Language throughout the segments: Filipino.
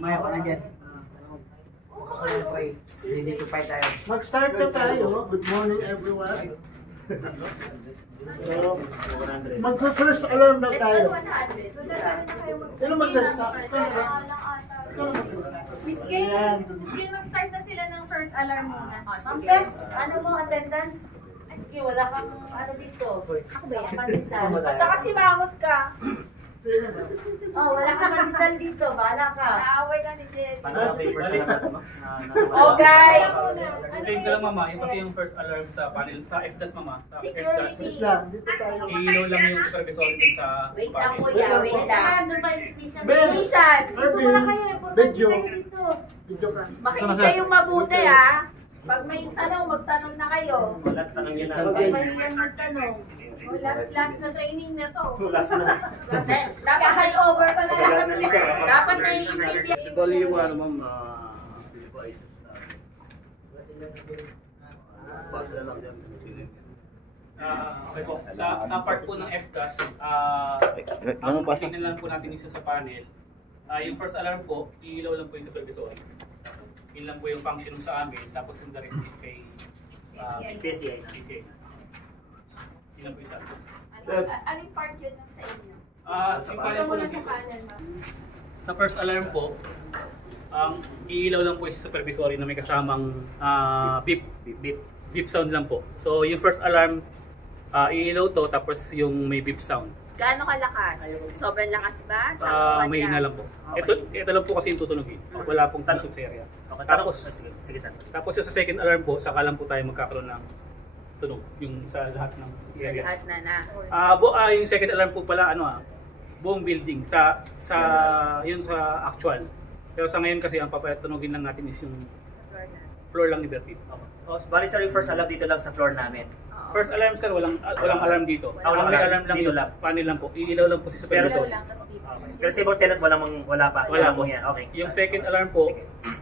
Umaya ka na dyan. Ready to fight tayo. Mag-start na tayo. Good morning everyone. So, mag-first alarm na tayo. Sino mag-salita? Miss Gay, mag-start na sila ng first alarm muna. Ma'am Tess, ano mo attendance? Sige, wala kang ano dito. Ako ba yan? Pandesal. Ba't nakasimangot ka? Oh, wala kang pandesal dito. Bahala ka. Naaway ka ni Jen. Oh, guys! Explain ko lang, mama. Yung kasi yung first alarm sa panel, sa FDAS, mama. Sa FDAS. Security. Dito tayo. Ilaw lang yung supervisor dun sa Wait lang, panel. kuya. Wait lang. Doon pa yung technician. Ben! Technician! Dito muna kayo. Video. Dito. Video ka. Makinig kayong mabuti, ha? Pag may tanong, magtanong na kayo. Wala tanong yun na. Pag may magtanong. Last na training na to. Dapat over ko na lahat. Dapat naiintindihan. Bali yung ano, ma'am, devices na. Basta na lang dyan. Okay po. Sa part po ng FDAS, ang tingnan lang po natin isa sa panel. Yung first alarm po, ilaw lang po yung supervisor. Yun lang po yung function sa amin. Tapos yung the rest is kay PCI. Yun lang po isa. Anong part yun sa inyo? Ito muna sa panel, ma'am. Sa first alarm po, iilaw lang po yung supervisory na may kasamang beep sound lang po. So yung first alarm, iilaw to tapos yung may beep sound. Gaano kalakas? Sobrang lakas ba? May na lang po. Ito lang po kasi yung tutunogin. Wala pong tunog sa area. Tapos yung sa second alarm po, saka lang po tayo magkakaroon ng tunog yung sa lahat ng area. Sa lahat na. Yung second alarm po pala buong building sa actual. Pero sa ngayon kasi ang papatunogin lang natin is yung floor lang ni Bertie. Bali sir, yung first alarm dito lang sa floor namin. First alarm sir, walang alarm dito. Ang may alarm lang dito lang. Panel lang po. Iilaw lang po si supervisor. Pero sa ibang tenant wala pa. Wala po. Yan. Okay. Yung second alarm po,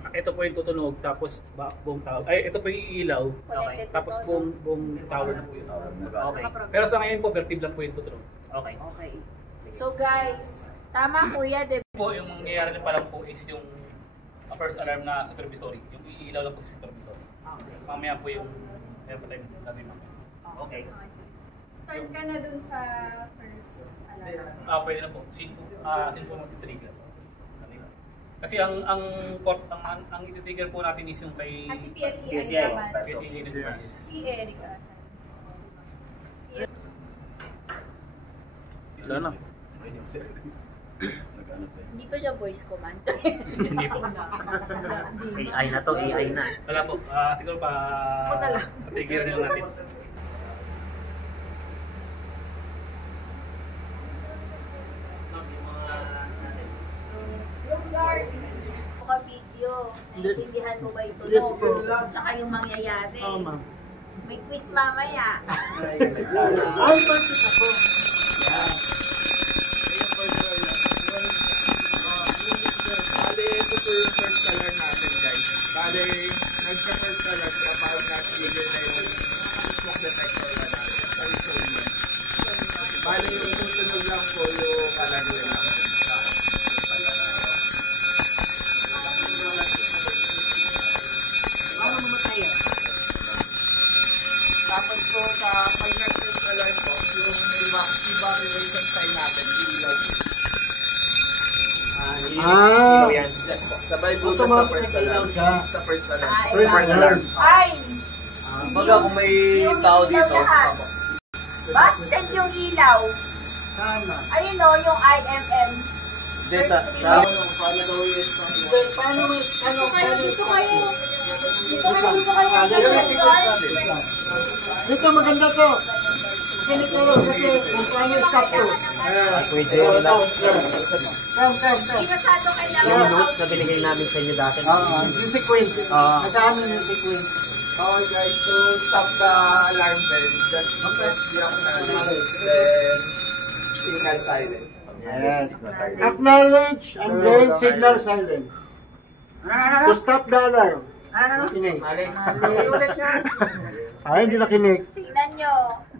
ito po yung tutunog tapos buong tao. Ito po yung iilaw. Okay. Tapos buong tower na po yun. Okay. Pero sa ngayon po, vertib lang po yung tutunog. Okay. So guys, tama kuya, di Po, yung mangyayari na pa lang po is yung first alarm na supervisory. Yung iilaw lang po si supervisory. Mamaya po yung meron pa tayong kami mamaya. Okay. Start ka na dun sa first alarm. Pwede na po. Sin po mag-trigger. Kasi ang iti-trigger po natin is yung kay Kasi PSEI PSEI. naman. PSEI device. Si Eric. Wala na. Hindi pa siya voice command. Hindi po. AI na to, AI na. Wala po. Siguro trigger na lang natin. Video, naiintindihan mo ba ito? Yes po. Tsaka yung mangyayari. Oo, ma'am. May quiz mamaya. Ay, perfect ako. Bale, ito po yung first alarm natin, guys. Bale, nagka-first alarm ka, parang nag-trigger na yung smoke detector na natin. I'll show you. Bale, yung susunod lang po yung alarm nila. Tapos po, sa pag nag-first alarm po, yung evacuation sign natin, ilaw po. Ilaw yan. Sabay po sa first alarm. Sa first alarm. First alarm. Ay! Baga kung may tao dito. Busted yung ilaw. Tama. Ayun o, yung IMM. Data. Paano dito kayo? Dito kayo. Dito maganda to. Ganito kasi kung paano stop to. Hindi masyado kailangan. Yung notes na binigay namin sa inyo dati. Yung sequence. Kasama yung sequence. Okay guys, to stop the alarm bell, just press the acknowledge, then signal silence. Yes. Acknowledge and then signal silence. To stop the alarm. Kinig. Ay, hindi nakinig. Tingnan nyo.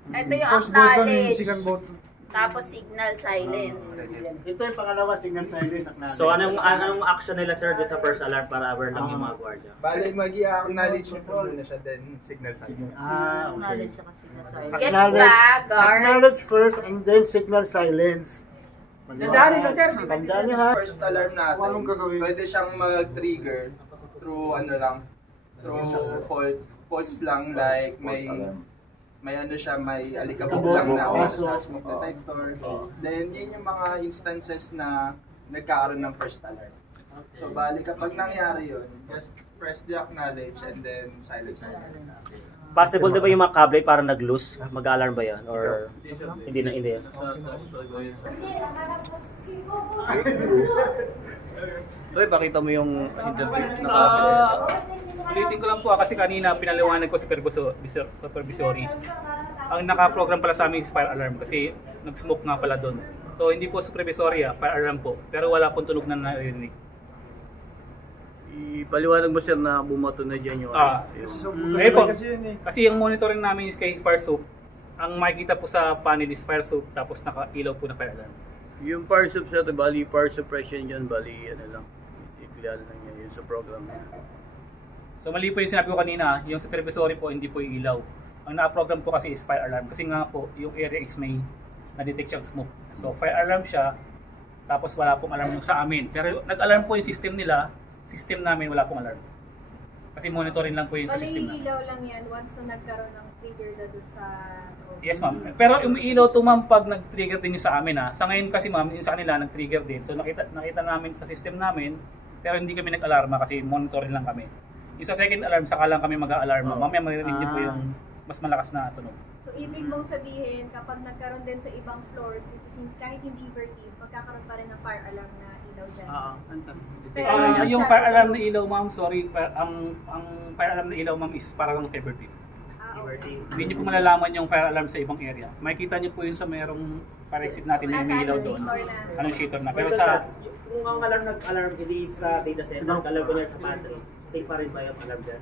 Ito yung First button, acknowledge. second button. Tapos signal silence. Ito yung pangalawa, signal silent. So anong action nila sir doon sa first alarm para aware lang yung mga gwardiya? Bale, mag-i-acknowledge nyo po muna siya, then signal silent. Acknowledge siya kasi signal silence. Gets ba, guards? Acknowledge first and then signal silence. Tandaan nyo ha. First alarm natin, pwede siyang mag-trigger through faults lang, like may alikabok lang na sa smoke detector. Then yun yung mga instances na nagkakaroon ng first alarm. So bali kapag nangyari yun, just press the acknowledge and then silence. Possible di ba yung mga kable parang nag-loose? Mag-alarm ba yan? Or hindi yan? Toy, pakita mo yung interview na Ulitin ko lang po kasi kanina pinaliwanag ko sa supervisory. Ang naka-program pala sa amin is fire alarm kasi nag-smoke nga pala doon. So hindi po supervisory fire alarm po. Pero wala pong tunog na narinig. Ipaliwanag mo sir na bumato na dyan yung kasi yung monitoring namin is kay fire soap. Ang makikita po sa panel is fire soap tapos naka-ilaw po na fire alarm. Yung fire soap sir, bali fire suppression yun, bali ano lang. I-clear lang niya yun sa program niya. So mali po yung sinabi ko kanina, yung supervisory po hindi po yung ilaw. Ang naka-program po kasi is fire alarm kasi nga po yung area is may na-detect siyang smoke. So fire alarm siya tapos wala pong alarm yung sa amin. Pero nag-alarm po yung system nila. System namin wala pong alarm. Kasi monitoring lang po yun sa system namin. Ilaw lang yan once na nagkaroon ng trigger na dun sa... Yes ma'am. Pero yung ilaw to ma'am pag nag-trigger din yung sa amin Sa ngayon kasi ma'am, yung sa kanila nag-trigger din. So nakita namin sa system namin, pero hindi kami nag-alarma kasi monitoring lang kami. Yung sa second alarm, saka lang kami mag-a-alarma. Mamaya maririnig niyo po yung mas malakas na tunog. So ibig mong sabihin, kapag nagkaroon din sa ibang floors, which is kahit hindi vertive, magkakaroon pa rin ng fire alarm na ilaw dyan. Yung fire alarm na ilaw ma'am, sorry, ang fire alarm na ilaw ma'am is parang evertive. Okay. Hindi niyo po malalaman yung fire alarm sa ibang area. Makikita niyo po yun sa merong fire exit natin na may ilaw doon. Anong shater na. Pero sa... Kung ang alarm nag-alarm hindi sa data center, alarm ko niya sa battery, safe pa rin ba yung alarm dyan?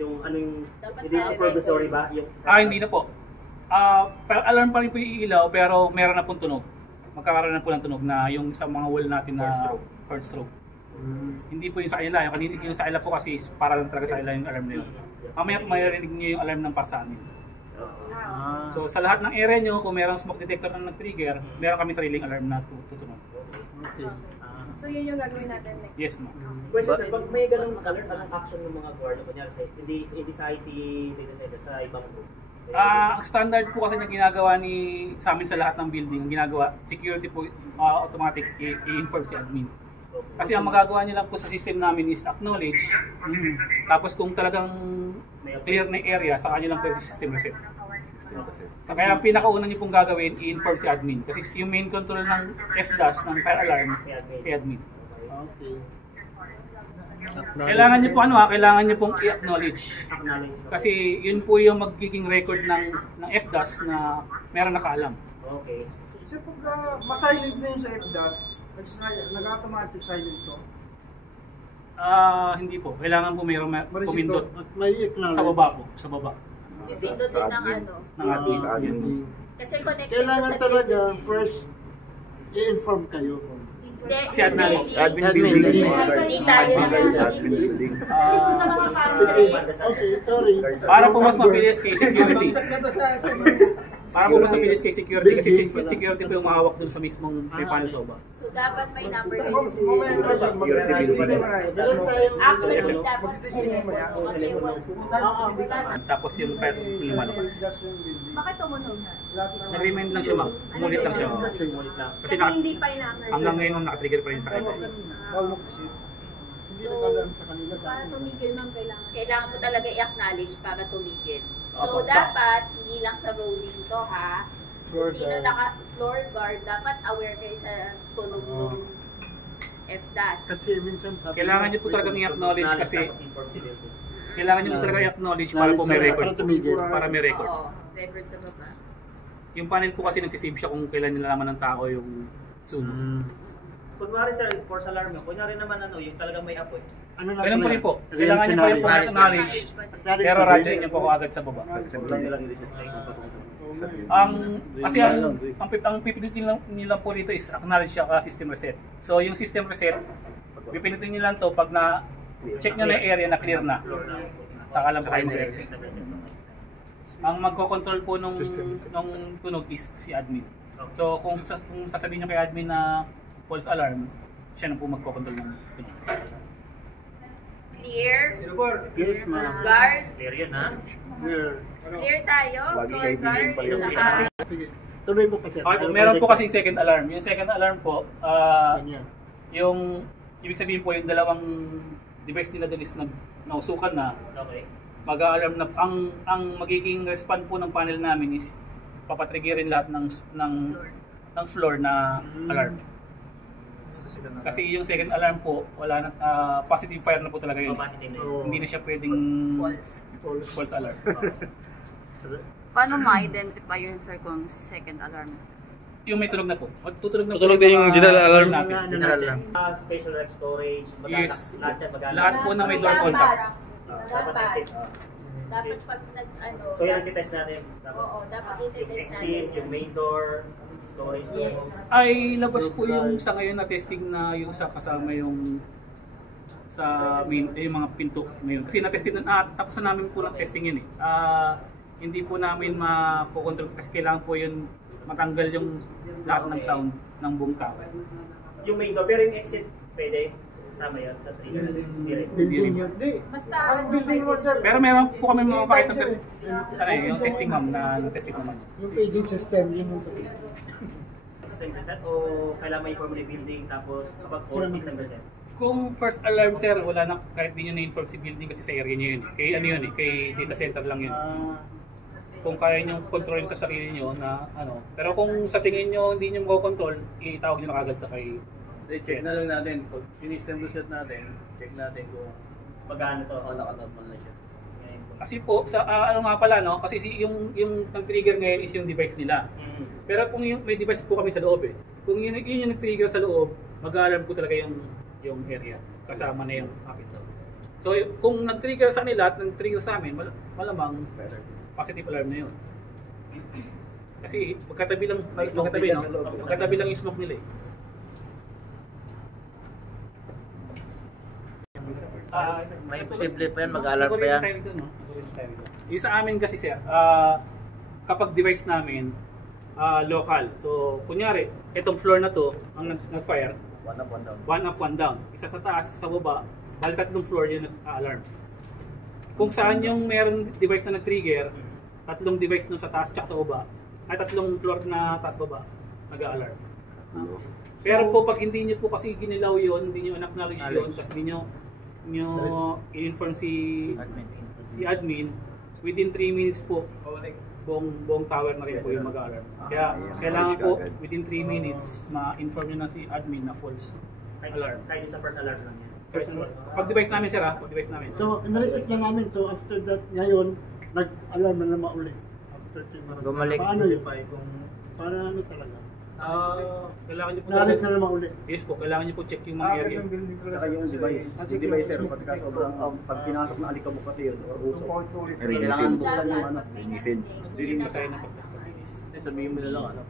Yung ano yung, hindi supervisory ba? Hindi na po. Alarm pa rin po yung ilaw pero meron na pong tunog. Magkakaroon na po ng tunog na yung sa mga wall natin na first stroke. Hindi po yung sa kanila. Yung sa kanila po kasi para lang talaga sa kanila yung alarm na yun. Mamaya po maririnig nyo yung alarm ng para sa amin. So sa lahat ng area nyo, kung merong smoke detector na nag-trigger, meron kami sariling alarm na tutunog. Okay. So yun yung gagawin natin next. Yes ma'am. Question sir, pag may ganung alert, anong action ng mga guard? Kunyari hindi sa IT, data center, sa ibang group? Ang standard po kasi na ginagawa sa amin sa lahat ng building, ang ginagawa, security po, automatic i-inform si admin. Kasi ang magagawa niyo lang po sa system namin is acknowledge. Tapos kung talagang clear na area, sa kanya lang po yung system reset. Kaya ang pinakauna niyo pong gagawin, i-inform si admin. Kasi yung main control ng FDAS, ng fire alarm, kay admin. Okay. Kailangan niyo po kailangan niyo pong i-acknowledge. Kasi yun po yung magiging record ng FDAS na meron nakaalam. Okay. Kasi pag masilent na yung sa FDAS, nag-automatic silent to? Hindi po. Kailangan po mayroong pumindot May sa baba po. Sa baba. Pindot din ng Ng admin. Kasi connected kailangan sa talaga building. first i-inform kayo. Si admin. Admin building. Hindi tayo Admin building. Okay, sorry. Para po mas mabilis kay security. Para po mas mabilis kay security kasi security po yung mahawak dun sa mismong may panel sa baba. So dapat may number din. Security building. Actually, dapat telepono kasi wala. Tapos yung first yung malabas. Bakit tumunog? Nag-remind lang siya ma'am. Umulit lang siya. Kasi Kasi hindi pa ina-acknowledge. hanggang ngayon naka-trigger pa rin sa kanya. So, para tumigil ma'am, kailangan mo talaga i-acknowledge para tumigil. So, dapat, hindi lang sa rolling to ha. Sino floor guard, dapat aware kayo sa tunog ng FDAS. Kasi minsan sabi Kailangan niyo po talagang i-acknowledge kasi kailangan niyo po talaga i-acknowledge para po may record. Para may record. Oo, record sa baba. Yung panel po kasi nagsisave siya kung kailan nilalaman ng tao yung sunog. Kunwari sir, force alarm yun. Kunyari naman yung talagang may apoy. Ganun po rin po. Kailangan niyo po rin po acknowledge. Pero radyoin niyo po agad sa baba. Kasi ang pipilitin nila po dito is acknowledge siya system reset. So yung system reset, pipilitin nyo lang to pag na-check nyo na yung area na clear na. Saka lang po kayo mag-reset. Ang magko-control po nung tunog is si admin. So kung sasabihin nyo kay admin na false alarm, siya na po magko-control ng tunog. Clear. Yes, ma'am. Guard. Clear yun, ha? Clear tayo. Floor guard. Saka Sige. Tuloy mo kasi. Okay po, meron po kasing second alarm. Yung second alarm po, Ganyan. yung ibig sabihin po yung dalawang device nila doon is nausukan na, Okay. mag-a-alarm na ang magiging respond po ng panel namin is papatriggerin lahat ng floor na alarm. Kasi yung second alarm po, wala na positive fire na po talaga yun. Positive na yun. Hindi na siya pwedeng false alarm. Paano ma-identify yun, sir, kung second alarm? Yung may tunog na po. Tutunog din yung general alarm natin. General alarm. Special rec storage, Yes. lahat po na may door contact. Dapat exit. Dapat pag nag-ano, So yung test natin. oo, dapat Yung i-test natin. exit, yung main door, storage. Yes. Ay labas po yung sa ngayon na testing na yung sa kasama yung sa main yung mga pinto ngayon. Kasi na-testing tapos na namin po ng testing yun eh. Hindi po namin makokontrol kasi kailangan po yun matanggal yung lahat ng sound ng buong tower. Yung main door, pero yung exit, pwede. Kasama yun sa trigger. Hindi rin. Building yun. Basta Ang building mo, sir. Pero meron po kami mapapakita yung testing ma'am na testing naman. Yung paging system, yun yung System reset o kailangan may inform building tapos kapag full system reset? Kung first alarm sir, wala na kahit di nyo na-inform si building kasi sa area nyo yun. Kay ano yun eh, kay data center lang yun. Kung kaya nyo kontrolin sa sarili nyo na ano. Pero kung sa tingin nyo hindi nyo makokontrol, itawag nyo na kagad sa kay Check na lang natin. Pag sinistem reset natin, check natin kung Pag-ano to? naka-normal na siya. kasi po sa ano nga pala no, kasi yung nag-trigger ngayon is yung device nila. Pero kung may device po kami sa loob eh. Kung yun yung nag-trigger sa loob, mag-alarm po talaga yung area kasama na yung akin. So kung nag-trigger sa kanila at nag-trigger sa amin, malamang positive alarm na yun. Kasi magkatabi lang yung smoke nila eh. May posible pa yan, mag-alarm pa yan. Yung sa amin kasi sir, kapag device namin, local. So, kunyari, itong floor na to, ang nag-fire, One up, one down. one up, one down. Isa sa taas, sa baba, bali tatlong floor yung nag-alarm. Kung saan yung meron device na nag-trigger, tatlong device no sa taas tsaka sa baba, ay tatlong floor na taas baba, nag-alarm. Pero po pag hindi nyo po kasi ginilaw yun, hindi nyo acknowledge yun, kasi hindi nyo i-inform si admin, within 3 minutes po, buong tower na rin po yung mag-alarm. Kaya kailangan po, within 3 minutes, ma-inform nyo na si admin na false alarm. Kahit sa first alarm lang yan. Pag-device namin sir ha, pag-device namin. So, na-reset na namin. So, after that, ngayon, nag-alarm na naman ulit. After 3 minutes. Bumalik. Paano yun? Paano ano talaga? Kailangan nyo po Nalit na naman ulit. yes po, kailangan nyo po check yung mga area. Saka yung device. Yung device sir, pagka sobrang pag pinasok na alikabok kasi yun, or usok. Kailangan buksan yung ano. Hindi na kayo na pagpapaginis. Sabihin mo na lang ano.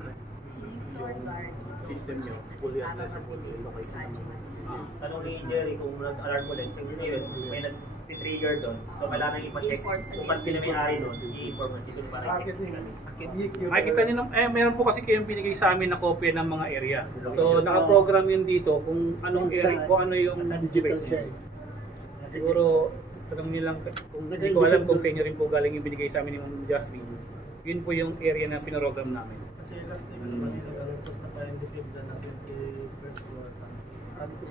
Floor guard. System nyo, fully addressable yung location. Tanong ni Jerry kung nag-alarm ulit, siguro yun, may nag-trigger doon. So kailangan i-check kung paano sila may-ari doon, i-inform na siguro para i-check sila. Makikita nyo meron po kasi kayong binigay sa amin na kopya ng mga area. So naka-program yun dito kung anong area, kung ano yung Digital device siya. nyo. Siguro, tanong nyo lang, kung hindi ko alam kung sa inyo rin po galing yung binigay sa amin ni Ma'am Jasmine, yun po yung area na pinoprogram namin. Kasi last time, mas nag-alarm na pa-indicative na natin kay first floor.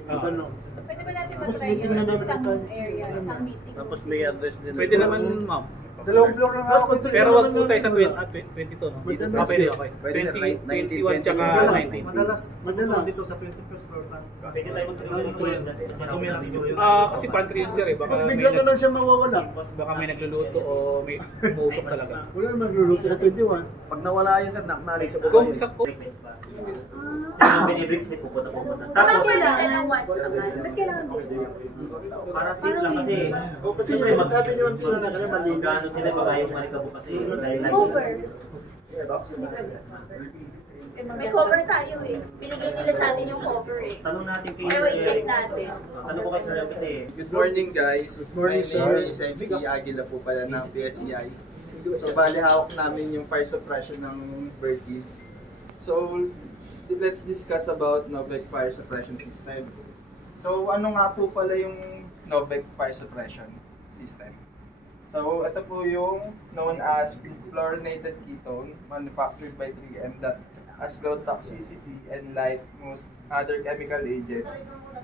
Ano? Pwede ba natin Tapos matry meeting na yung namin isang ito. area, isang meeting? Tapos may address din. Pwede naman ma'am. Dalawang floor lang ako. Pero wag po tayo sa 22 no? Pwede okay. 21 tsaka 19. Madalas dito sa 21st floor lang. Pwede tayo mag-trigger dito yun kasi Madumi lang siguro yun. Kasi pantry yun sir eh. Baka Mas may, bigla na lang siya mawawala. baka may nagluluto o may umuusok talaga. Wala naman nagluluto sa 21. Pag nawala yun sir, na-acknowledge ko Kung sa Yung binibricks, pupunta. Bakit Tapos, kailangan once naman? Ba't kailangan this? para safe lang kasi, O kasi sabi niyo ang pinanakala malinis. magkano sila baka yung malikabo kasi dahil Over. May cover tayo eh. Binigay nila sa atin yung cover eh. Tanong natin kay Pero i-check natin. Tanong ko kay Sir kasi. Good morning guys. Good morning, My name sir. is MC Aguila po pala ng PSCI. So bali hawak namin yung fire suppression ng Berkeley. So let's discuss about Novec fire suppression system. So ano nga po pala yung Novec fire suppression system? So ito po yung known as fluorinated ketone manufactured by 3M that has low toxicity and like most other chemical agents,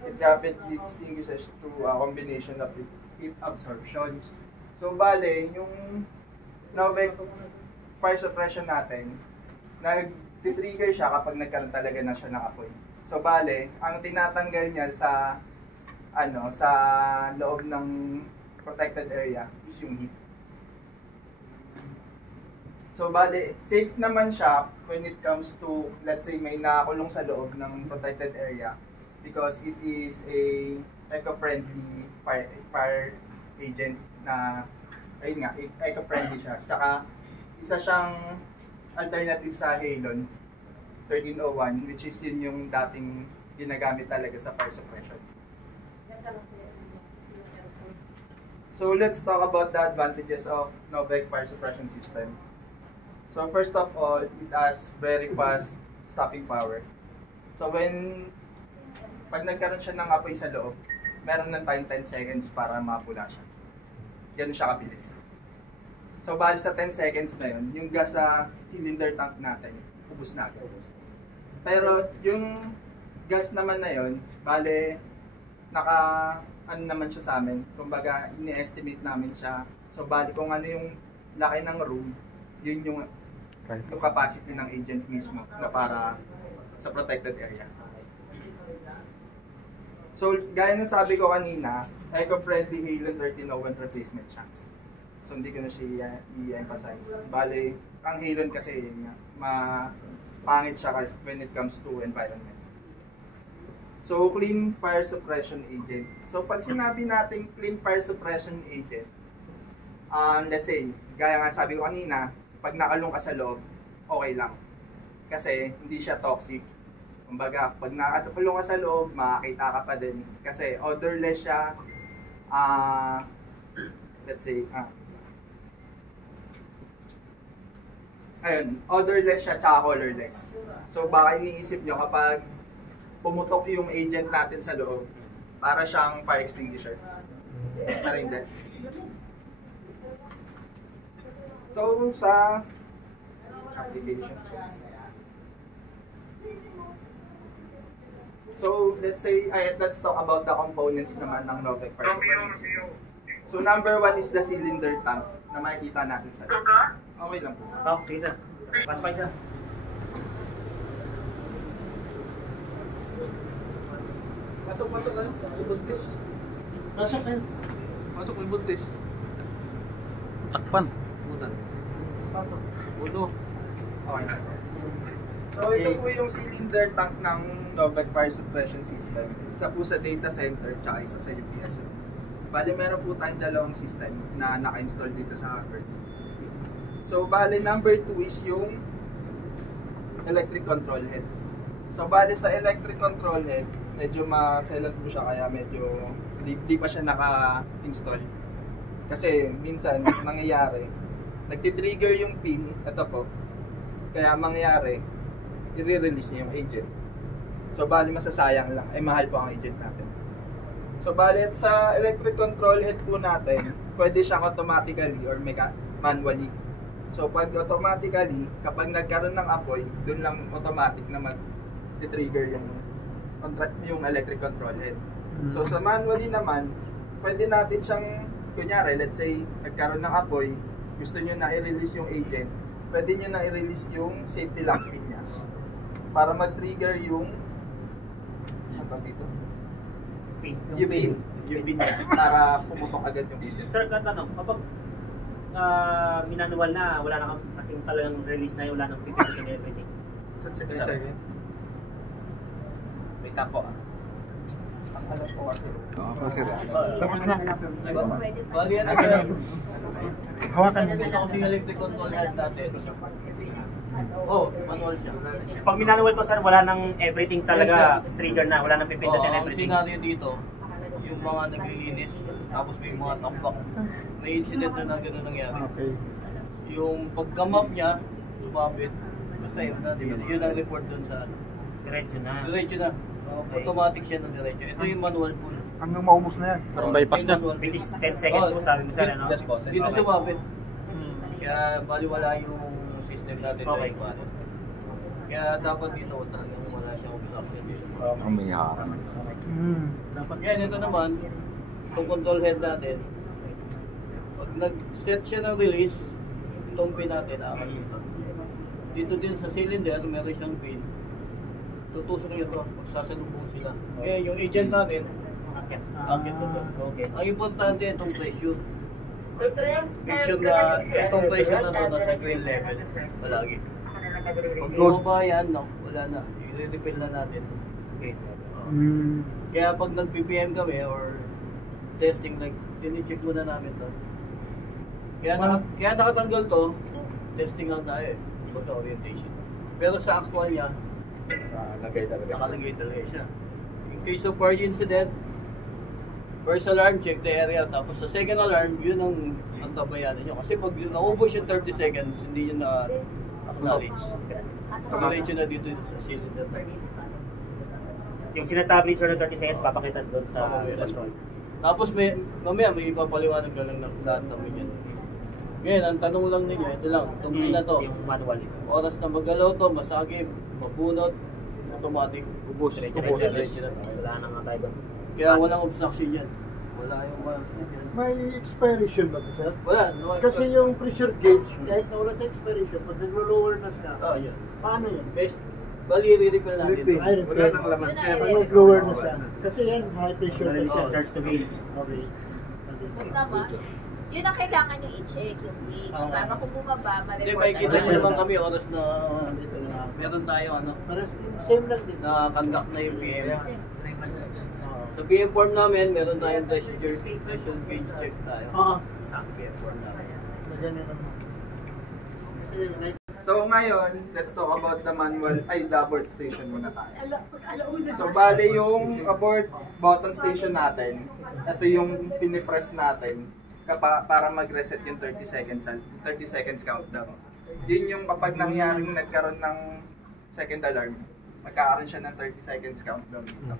it rapidly extinguishes through a combination of heat absorption. So bale, yung Novec fire suppression natin, nag-trigger siya kapag nagkaroon talaga na siya ng apoy. So bale, ang tinatanggal niya sa sa loob ng protected area is yung heat. So bale, safe naman siya when it comes to, let's say, may nakakulong sa loob ng protected area because it is a eco-friendly fire agent na, ayun nga, eco-friendly siya. Tsaka, isa siyang alternative sa Halon 1301, which is yun yung dating ginagamit talaga sa fire suppression. So let's talk about the advantages of Novec fire suppression system. So first of all, it has very fast stopping power. So pag nagkaroon siya ng apoy sa loob, meron na tayong 10 seconds para mapula siya. Ganun siya kabilis. So bali sa 10 seconds na yun, yung gas sa cylinder tank natin, ubos na agad. Pero yung gas naman na yun, bali naman siya sa amin. Kumbaga, ini-estimate namin siya. So bali kung ano yung laki ng room, yun yung capacity ng agent mismo na para sa protected area. So, gaya ng sabi ko kanina, eco-friendly Halon 1301 replacement siya. So, hindi ko na siya i-emphasize. Bale, ang Halon kasi pangit siya when it comes to environment. So, clean fire suppression agent. So, pag sinabi natin clean fire suppression agent, let's say, gaya nga sabi ko kanina, pag nakalong ka sa loob, okay lang. Kasi hindi siya toxic. Kumbaga, pag nakakulong ka sa loob, makakita ka pa din. Kasi odorless siya, let's say, odorless siya tsaka colorless. So baka iniisip nyo kapag pumutok yung agent natin sa loob, para siyang fire extinguisher. Pero hindi. So, sa application. So, let's talk about the components naman ng Novec fire suppression system. So, number 1 is the cylinder tank na makikita natin sa loob. Okay lang po. Okay na. Pasok isa. Pasok na. Ibultis. Pasok kayo. Pasok ibultis. Takpan. Ulo. Okay. So ito po yung cylinder tank ng Novec fire suppression system. Isa po sa data center tsaka isa sa UPS. Bale meron po tayong dalawang system na naka-install dito sa hardware. So bale number 2 is yung electric control head. So bale sa electric control head, medyo ma-silent po siya kaya medyo di pa siya naka-install. Kasi minsan nangyayari nagti-trigger yung pin, ito po. Kaya mangyayari, i-release niya yung agent. So, bali masasayang lang. Ay, mahal po ang agent natin. So, bali sa electric control head po natin, pwede siyang automatically or manually. So, pag automatically, kapag nagkaroon ng apoy, dun lang automatic na mag-trigger yung electric control head. So, sa manually naman, pwede natin siyang, kunyari, let's say, nagkaroon ng apoy, gusto nyo na i-release yung agent, pwede nyo na i-release yung safety lock pin niya para mag-trigger yung yung pin niya para pumutok agad yung agent. Sir, katanong, kapag minanual na, wala na kasing talagang release na, wala nang pipin and everything. Second. Wait up po Ang alam po kasi. Tapos na. Bali yan. Hawakan mo. Ito kasi yung electric control head natin. Oh, manual siya. Pag minanual to sir, wala nang everything talaga trigger na, wala nang pipindutin Ang everything. scenario dito, yung mga naglilinis, tapos may mga tambak. May incident na gano'n nangyari. Okay. Yung pagkamap niya, sumabit. Basta yun ang report dun sa ano. Diretso na. Diretso na. Okay. Automatic siya ng diretso. Ito yung manual po. Hanggang maubos na yan. Parang bypass na. Which is 10 seconds po sabi mo sir, ano? Dito sumabit. Kaya baliwala yung system natin. Okay. Kaya dapat dito talagang wala siyang obstruction dito. Dapat. Yan, ito naman, itong control head natin, pag nag-set siya ng release, itong pin natin, akal dito. Dito din sa cylinder, meron siyang pin. Tutusok nyo ito, magsasalubong sila. Kaya yung agent natin, akit na doon. Okay. Ang importante itong pressure. Make sure na itong pressure na ito nasa green level palagi. Pag lumaba yan, no, wala na. I-refill na natin. Okay. Kaya pag nag-BPM kami or testing, tinicheck muna namin to. Kaya nakatanggal to, testing lang tayo eh. Magka-orientation. Pero sa actual niya, nakalagay talaga siya. In case of first incident, first alarm, check the area. Tapos sa second alarm, yun ang tabayanan nyo. Kasi pag naubos yung 30 seconds, hindi yun na-acknowledge. Diretso na dito sa cylinder. Yung sinasabi ni sir na 30 seconds, papakita doon sa control. Tapos mamaya may ipapaliwanag na lang ng lahat namin yan. Ngayon, ang tanong lang ninyo, ito lang, itong pin na to. Yung manual. Oras na magalaw to, masagip, mabunot, automatic, ubos. Diretso na. Wala na nga tayo doon. Kaya walang obstruction yan. Wala yung May expiration ba ito, sir? wala. No, Kasi yung pressure gauge, kahit na wala sa expiration, pag nag-lower na siya, yan. paano yan? Best, bali i-refill natin. Ay, Wala nang laman siya. pag nag-lower na siya. Kasi yan, high pressure na siya. Charge to be. Okay. Tama. Yun ang kailangan yung i-check, yung gauge. Para kung bumaba, Hindi, ma-report may kita agad. nyo naman kami oras na meron tayo Parang same lang din. na conduct na yung PM. Sa PM form namin, meron tayong pressure gauge check tayo. Oo. Sa PM form namin. Ganyan naman. Kasi like, So ngayon, let's talk about the manual, the abort station muna tayo. So bale yung abort button station natin, ito yung pinipress natin para mag-reset yung 30 seconds countdown. Yun yung kapag nangyaring nagkaroon ng second alarm, magkakaroon siya ng 30 seconds countdown dito.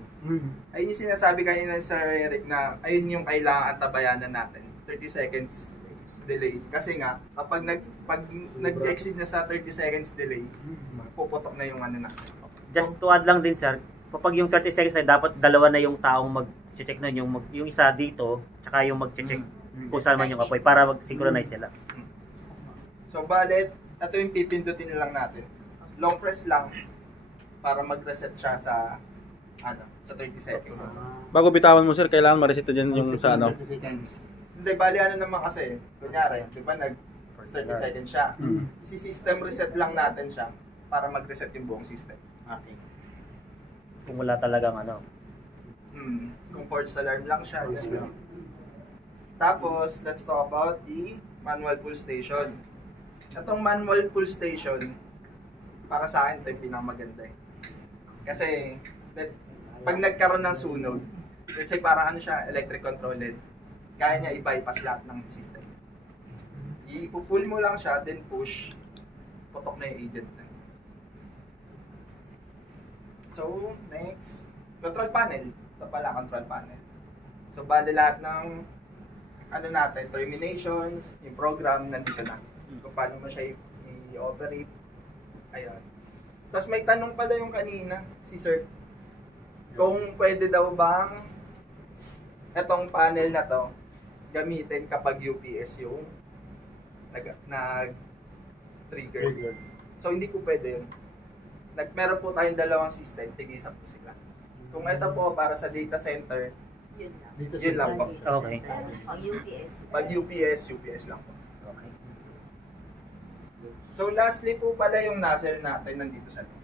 Ayun yung sinasabi kanina ni Sir Eric na ayun yung kailangan tabayanan natin, 30 seconds delay. Kasi nga, kapag nag-exceed na sa 30 seconds delay, puputok na yung ano natin. Just to add lang din sir, kapag yung 30 seconds na dapat dalawa na yung taong mag-check nun, yung isa dito, tsaka yung mag-check kung saan man yung apoy para mag-synchronize sila. So bale, ito yung pipindutin lang natin. Long press lang para mag-reset siya sa sa 30 seconds. Bago bitawan mo sir, kailangan ma-reset dyan yung sa ano? 30 seconds. Hindi, bali naman kasi, kunyari, di ba nag-30 seconds siya. Isi-system reset lang natin siya para mag-reset yung buong system. Okay. Kung wala talagang Kung false alarm lang siya. Tapos, let's talk about the manual pull station. Itong manual pull station, para sa akin, ito yung pinakamaganda eh. Kasi, pag nagkaroon ng sunog, let's say parang siya, electric controlled, kaya niya i-bypass lahat ng system. I-pull mo lang siya, then push, putok na yung agent na. So, next, control panel. Ito pala, control panel. So, bali lahat ng natin, terminations, yung program, nandito na. Kung paano mo siya i-operate. Ayun. Tapos may tanong pala yung kanina, si Sir, kung pwede daw bang itong panel na to gamitin kapag UPS yung nag-trigger. So, hindi po pwede yun. Meron po tayong dalawang system, tig-isa po sila. Kung ito po para sa data center, yun lang po. Okay. Pag UPS. Pag UPS lang po. Okay. So, lastly po pala yung nozzle natin nandito sa loob.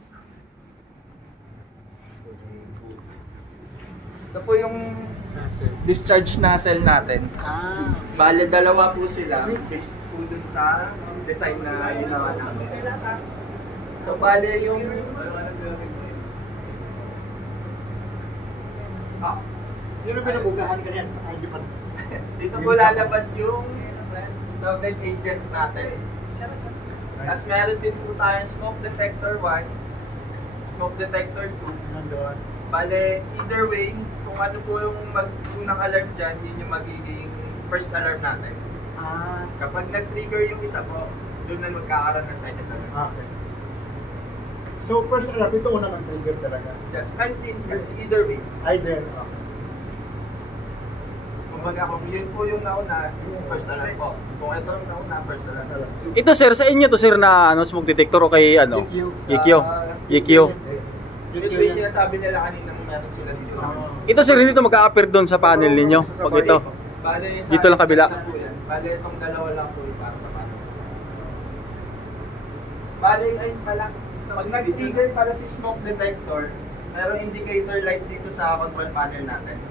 Ito po yung discharge nozzle natin. Bale, dalawa po sila based po dun sa design na ginawa namin. So, bale yung... Yun ang pinabugahan ka niyan. Ay, di pa. Dito po lalabas yung government agent natin. Tapos meron din po tayong smoke detector 1, smoke detector 2. Bale, either way, kung ano po yung unang alarm dyan, yun yung magiging first alarm natin. Kapag nag-trigger yung isa po, doon na magkakaroon ng second alarm. Okay. So, first alarm, ito unang ang trigger talaga? Yes, either way. Either, okay. Kumbaga, kung yun po yung nauna, first alarm po. Kung ito yung nauna, first alarm. Ito sir, sa inyo to sir na ano, smoke detector o kay ano? EQ. EQ. Yun po yung sinasabi nila kanina meron sila dito. Ito sir, hindi to mag-a-appear doon sa panel ninyo. Pag ito. Bale, dito lang kabila. Bale, itong dalawa lang po yung para sa panel. Bale, ayun pala. Pag nag-trigger para si smoke detector, mayroong indicator light dito sa control panel natin.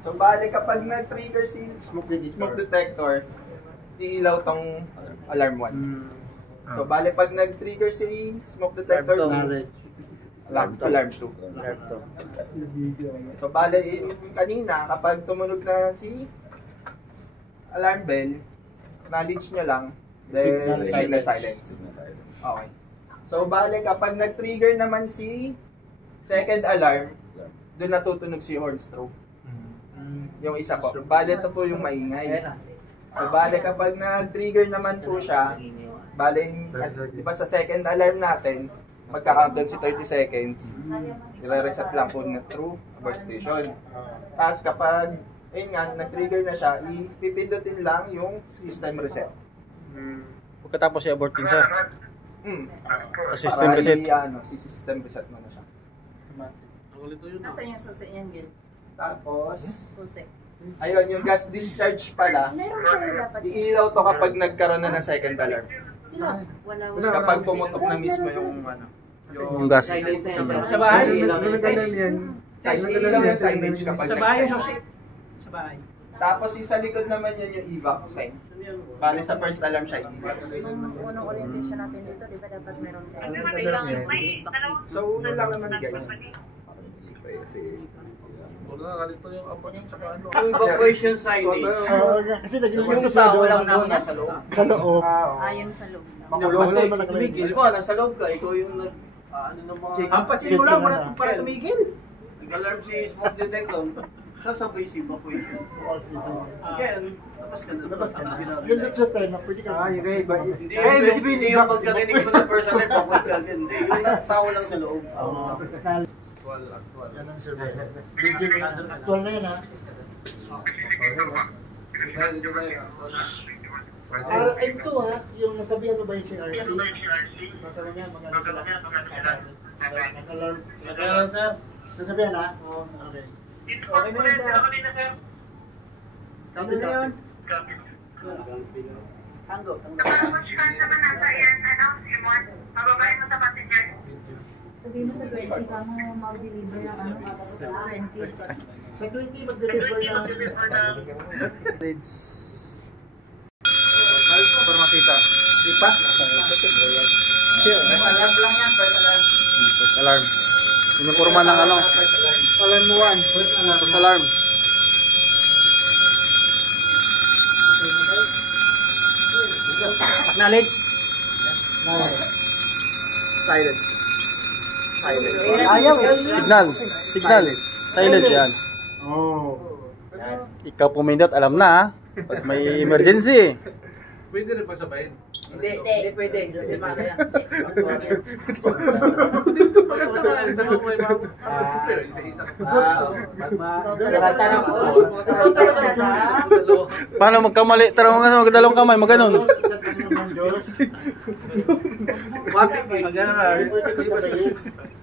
So, bale kapag nag-trigger si smoke detector, iilaw tong alarm 1. So, bale pag nag-trigger si smoke detector, alarm 2. So, bale kanina, kapag tumunog na si alarm bell, knowledge nyo lang, then signal silence. Okay. So, bale kapag nag-trigger naman si second alarm, doon natutunog si horn stroke. Yung isa po. Bale, ito po yung maingay. So, bale, kapag nag-trigger naman po siya, bale, di ba sa second alarm natin, magka-countdown si 30 seconds, i-reset lang po na through abort station. Tapos kapag, ayun nga, nag-trigger na siya, ipipindutin lang yung system reset. Pagkatapos i-abort din sir. System para reset. System reset mo na siya. Nasaan yung susi niyan, Gil? Tapos, Susi. ayun, yung gas discharge pala, iilaw to kapag nagkaroon na ng second alarm. Sila? Wala. Kapag pumutok na mismo yung Yung gas. Sa bahay. iilaw yung signage kapag Sa bahay, nag-set. Sa bahay. Tapos sa likod naman yan yung evac sign. Bale sa first alarm siya evac. Unang orientation natin dito, di ba dapat meron tayo? So, una lang naman guys. Yung evacuation signage. Kasi nagilimutan siya doon. Nasa loob. Sa loob. Ayun sa loob. Makulong mo nakalagay. Tumigil mo, nasa loob ka. Ikaw yung ano ng mga... Hampasin mo lang para tumigil. Nag-alarm si smoke detector. Sasabay si evacuation. Kaya, labas ka na. Yun lang sa time, pwede ka. Hindi, hindi yung pagkarinig mo ng first alert, papunta ka. Hindi, yung tao lang sa loob. Yan ang survey. Actual na yan ha. RM2 ha, yung nasabihan mo ba yung CRC? Nakaroon yan, maganda sila. Nakalarm. Nakalarm, sir. Nasabihan ha? Okay. Okay na yun, sir. Copy, copy. Tango. Sabihin mo sa 20 ka mo mag-deliver ng ano, 20. Sa 20, mag-deliver ng... Para makita. Di pa? Alarm lang yan, first alarm. First alarm. Inumpurma ng ano? Alarm 1. First alarm. Acknowledge. Silent. Ayaw. Signal. Signal. Silent yan. Oh. Ikaw pumindot, alam na ha. Pag may emergency. Pwede rin pagsabayin. Hindi pwede. Kasi mara yan. Paano magkamali? Tara mga ano, dalawang kamay, maganon.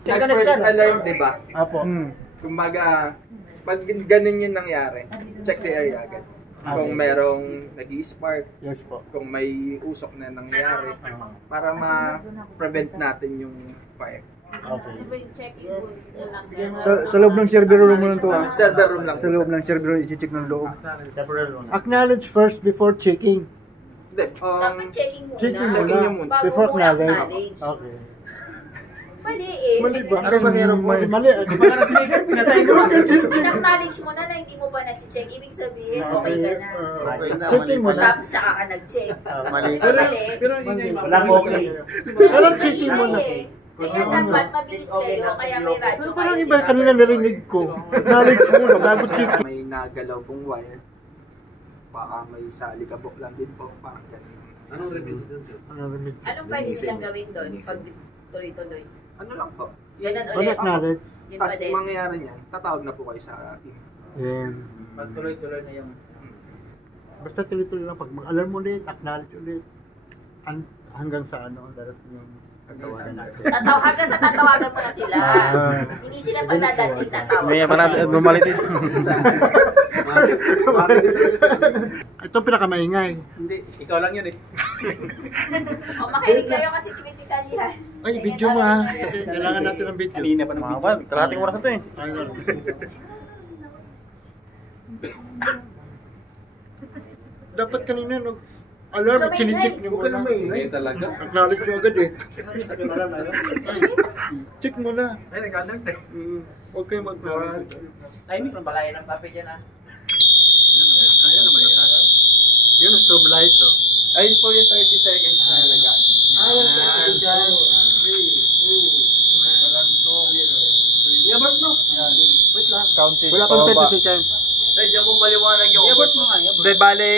First alarm, di ba? Apo. Kumbaga, pag ganun yung nangyari, check the area agad. Kung merong nag-i-spark, Yes po. kung may usok na nangyari, para ma-prevent natin yung fire. Okay. Ano ba yung checking room? Sa loob ng server room mo lang to ah. Server room lang. Sa loob ng server room, i-check ng loob. Separate room. Acknowledge first before checking. Hindi. Dapat checking muna. Checking Checking muna. yung muna. Bago Before mo acknowledge. acknowledge. Okay. Mali eh. Mali ba? Ano ba meron mo? Mali. Pinatay mo agad. In-acknowledge mo na hindi mo pa na-check. Ibig sabihin, okay ka na. Okay na, Checking mali mo na. Tapos saka ka nag-check. Mali. Mali. Walang okay. Pero checking mo na. Mali eh. Kaya dapat mabilis kayo, kaya may radyo kayo. Parang iba kanina narinig ko. Acknowledge muna bago checking. May nagalaw pong wire. Baka may salikabok lang din po. Parang ganun. Anong remedy doon? Anong pwede silang gawin doon pag tuloy-tuloy? Ano lang po? Ganun So ulit. acknowledge. Yun pa Tapos din. mangyayari niyan, tatawag na po kayo sa team. Yeah. Magtuloy-tuloy na yung... Basta tuloy-tuloy lang. Pag mag-alarm ulit, acknowledge ulit. Hanggang sa darating yung tatawagan natin. Hanggang sa tatawagan mo na sila. Hindi sila padadating tatawag. May marami normalities. Ito pinakamaingay. Hindi, ikaw lang yun eh. O makinig kayo kasi critical yan. Ay, video mo ha. Kasi kailangan natin ng video. Kanina pa ng Mga video. ba, kalahating oras na to eh. Ayun. Dapat kanina alarm, Huwag ka chinicheck maingay. niyo Huwag ka na muna. maingay talaga. Acknowledge nyo agad eh. Check mo na. Ay, nagkandang tayo. Huwag kayo mag-acknowledge. Timing lang balayan ng papel yan ah. Kaya naman na. Yun ang strobe light oh. Ayun po yung 30 seconds na lagan. Dyan. I-abort mo. Wait lang. Counted. Wala pang 30 seconds. Ay, diyan mo maliwanag yung i-abort mo nga. De bale,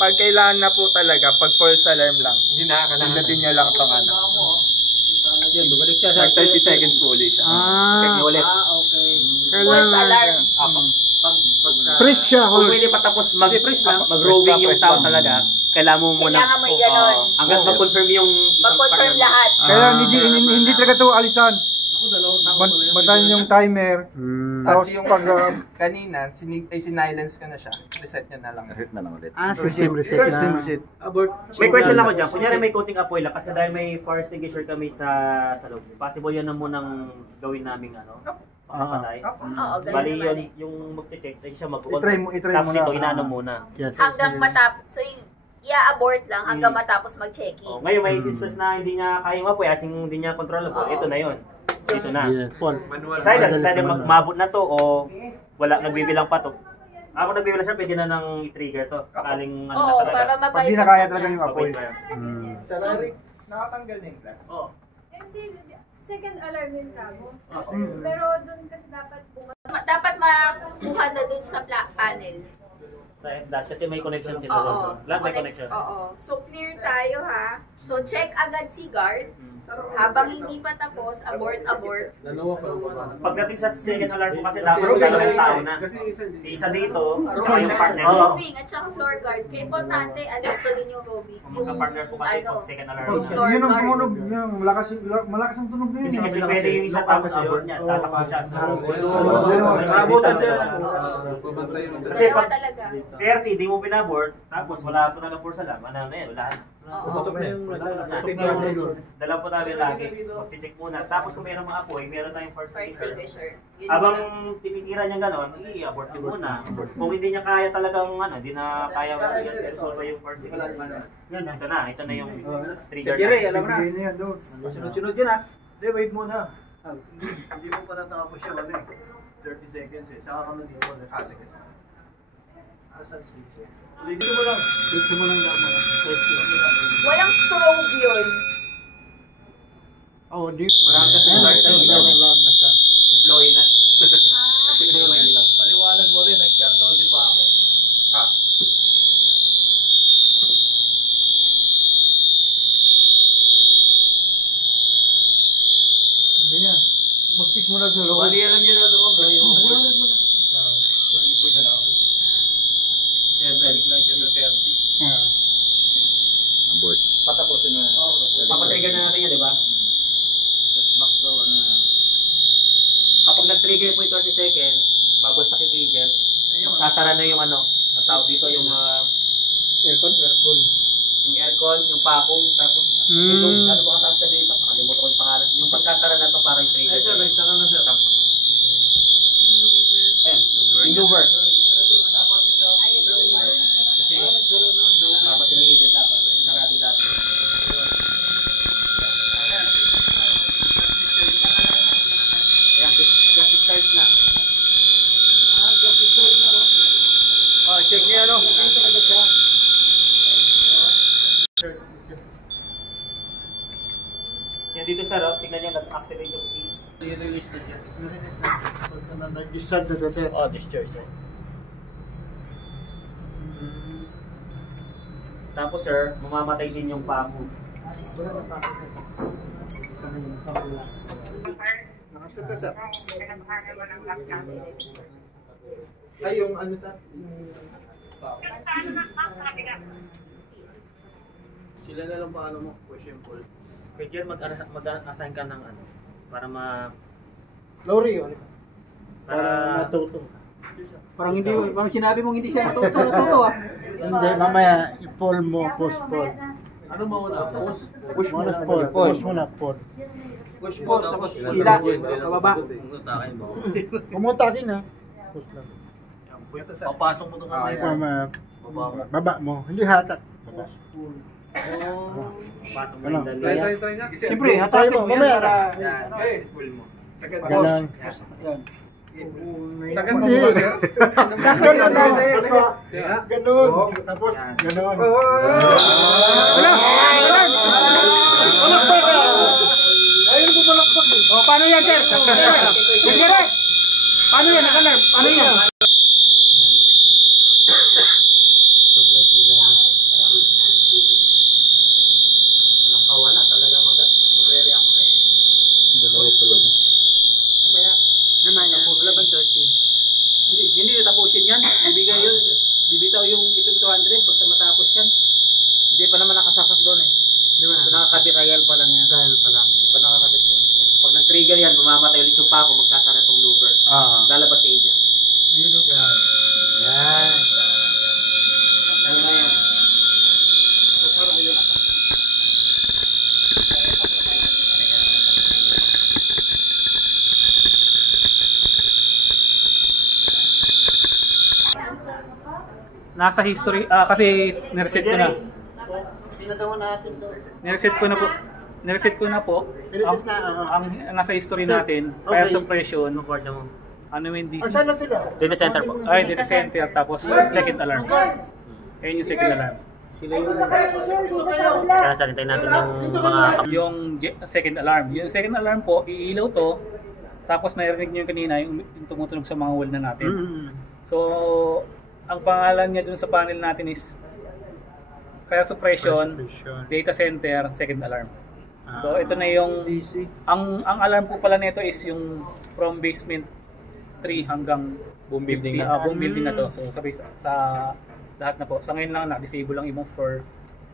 pag kailangan na po talaga, pag false alarm lang, Hindi na kailangan. pindutin nyo lang itong ano. Yan, bumalik siya Nag 30 seconds po ulit siya. Check niyo ulit. Okay. False alarm. Press siya. Kung Hold. pwede patapos lang. mag-rowing yung tao talaga, kailangan mo muna. Kailangan mo i-ganon. Hanggang mag-confirm yung isang Mag-confirm partner mo. lahat. Kaya hindi talaga to alisan. Bantayan yung timer. Tapos Tapos yung pag kanina, sinilence ko na siya. Reset nyo na lang. Reset na lang ulit. System reset na. Abort. May question lang ako dyan. Kunyari may coating apoy lang kasi dahil may fire extinguisher kami sa loob. Possible yan na munang gawin namin pakapatay. Oo, ganun Bali naman yun, eh. yung mag-check, tayo siya I-try mo Tapos na. ito, inano muna. Yes. Hanggang matapos. So, i-abort lang hanggang matapos mag-checking. Oh, ngayon may instance na hindi niya kaya mapoy, asing hindi niya controllable. Ito na yun. Ito na. Yes. Paul. Either mabot na to o wala, nagbibilang pa to. Ako nagbibilang siya, pwede na nang i-trigger to. Sakaling ano na Oo, talaga. para pag di mabypass na kaya na talaga niya. yung apoy. Sa Larry, nakatanggal na yung glass. Oo. Kasi second alarm yung kamo. Pero doon kasi dapat Dapat makuha na dun sa panel. Sa dash kasi may connection sila Oo. doon. Lahat may connection. Oo. So, clear tayo ha. So, check agad si guard. Habang hindi pa tapos, abort. Pagdating sa second alarm po kasi dapat dalawang tao na. Isa dito, saka yung partner mo. Roving at saka floor guard. Kaya importante, alis ko din yung roving. Magka-partner po kasi pag second alarm. yung floor Yun ang guard. tumunog. Yun, malakas ang tunog na yun. Kasi pwede yung isa tapos abort niya, tatakbo siya. So, Abutan siya. kasi Dalawa pag talaga. 30, di mo pinabort, tapos wala po na lang force alarm, ano na yun, wala na. Oo. Dalawa po tayo lagi, mag-check muna. Tapos kung mayroong mga apoy, meron tayong first Fire extinguisher. extinguisher. Yun Habang yun. tinitira niya gano'n, i-abort niyo muna. Kung hindi niya kaya talagang hindi na kaya resolve yung first extinguisher. Ito na yung trigger. Sige, alam na. Bigay na yan doon. Sunod-sunod yun ah. Hindi, wait muna. Hindi mo pa natakapos siya, 30 seconds eh. Saka kami dito na sige. Dito mo lang. Walang strobe yun. Oh, di. Marami kasi guard sa ilaw. na siya. Employee na. Paliwanag mo rin, nag-shutdown si Paco. Ganyan. Mag-check mo na sa loob. Bali, alam niyo na ito mag yung Paliwanag mo na. balik lang siya sa 30. Abort. Patapusin mo na. Papatrigger na natin yan, di ba? Tapos back to Kapag nag-trigger po yung 30 seconds, babagsak yung agent, sasara na yung natawag dito yung aircon. yung aircon, yung pakong, tapos yung ano ba kataas ka dito? Nakalimutan ko yung pangalan. Yung pagsasara na ito para yung trigger. sir, tingnan niyo, nag-activate yung key. I-release na siya. Nag-discharge na siya, sir. Oh, discharge. Tapos sir, mamamatay din yung pako. Nakasita sir. Ay, yung ano sir? Sila na lang paano mo, push and pull. Pwede yun mag-assign ka ng ano, para Lori, ulit. para matuto. Parang sinabi mong hindi siya natuto ah. Hindi, mamaya, i-pull mo, push-pull. Ano mo na? Push mo na, pull. Push mo na, pull. Push tapos sila, pababa. Pumutakin ha. Push lang. Papasok mo ito kamay. Baba mo. Hindi hatak. Baba. pasok mo yung dali. Try nga. Siyempre, hatakin mo yan para... Pull mo. Ganon. Second Hindi. mo ba? Ganon. Tapos, ganon. Wala! Ayun mo malakpak eh. O, paano yan, sir? Sir, paano yan? Naka-alarm? Paano yan? Nakawala, talaga magre-react ka. Dalawa pa lang. Mamaya. Wala bang 13? Hindi natapusin yan. Bibigay yun. Bibitaw yung FM200 pag matapos yan. Hindi pa naman nakasaksak doon eh. Di ba? Nakakabit, trial pa lang yan. Trial pa lang. Hindi pa nakakabit doon. Pag nag-trigger yan, mamamatay ulit yung pako, magsasara itong louver. Lalabas si agent. Ayun o. Yan. Ano na yan? Nasa history, kasi nireset ko na. Pinagawa natin doon. Nireset ko na po. Nireset na, Ang nasa history Sir, natin, okay. fire suppression, Record mo. ano yung DC. Saan na sila? Data center po. Ay, data center, tapos second alarm. Ayun yung second alarm. Kaya salintay natin yung mga... Yung second alarm. Yung second alarm po, iilaw to, tapos narinig nyo yung kanina, yung tumutunog sa mga wall na natin. So, ang pangalan niya dun sa panel natin is fire suppression, data center, second alarm. So ito na yung DC. ang alarm po pala nito is yung from basement 3 hanggang Boom building na. boom building na to. So sa lahat na po. Sa ngayon lang na-disable lang yung floor.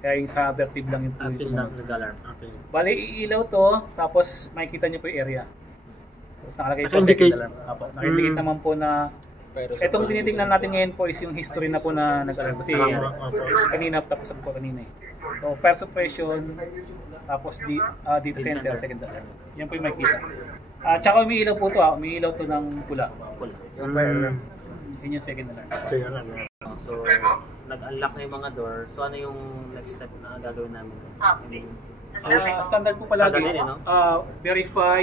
Kaya yung sa vertib lang yung Atin lang. Nag-alarm. Okay. Bali iilaw to, tapos makikita niyo po yung area. Tapos nakalagay po Naka-indicate. second alarm. Apo, naka-indicate naman po na itong tinitingnan natin ngayon po is yung history na po na nag-alarm. Kasi kanina, tapos sabi ko kanina eh. So, fire suppression, tapos data center, second alarm. Yan po yung makikita. Tsaka umiilaw po to umiilaw to ng pula. Yung fire alarm. Yun yung second alarm. Sige na. So, nag-unlock na yung mga door. So, ano yung next step na gagawin namin? Standard po palagi. Standard din, no? Verify,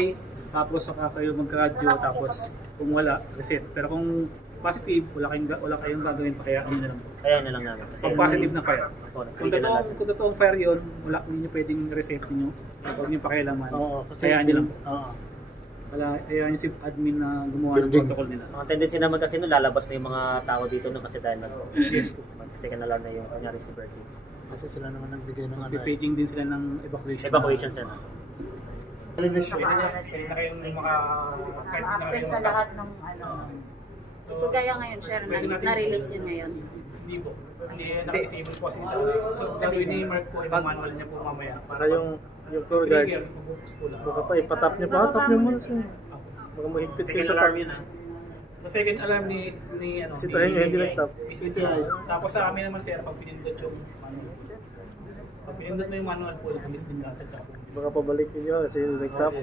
tapos saka kayo mag-radio, tapos kung wala, reset. Pero kung positive, wala kayong gagawin pa, kaya ano na lang. Kaya na lang namin. Kasi Pag positive na fire. Kung totoong fire yun, hindi nyo pwedeng reset niyo. Huwag nyo pakialaman. Kayaan nyo lang. Wala, kaya yung admin na gumawa ng protocol nila. Ang tendency naman kasi nung lalabas na yung mga tao dito no, kasi dahil Yes. second alarm na yung kanyari si Bertie. Kasi sila naman nagbigay ng Pagpipaging din sila ng evacuation. Evacuation center. television. Na kayong access na lahat ng ano. So, kagaya ngayon, sir, na-release yun ngayon. Hindi po. Hindi naka-disable po kasi so gagawin ni Mark po, yung manual niya po mamaya. Saka yung tour guards. Baka pa, ipatap niyo pa. Tap niyo muna. Baka mahigpit kayo Second sa alarm tap. yun So second alarm ni ano, Sitahin niyo, hindi nag-tap. CCI. Tapos sa amin naman sir, pag pinindot yung manual. Pag pinindot mo yung manual po, yung police din lahat. Baka pabalik niyo kasi nag-tap.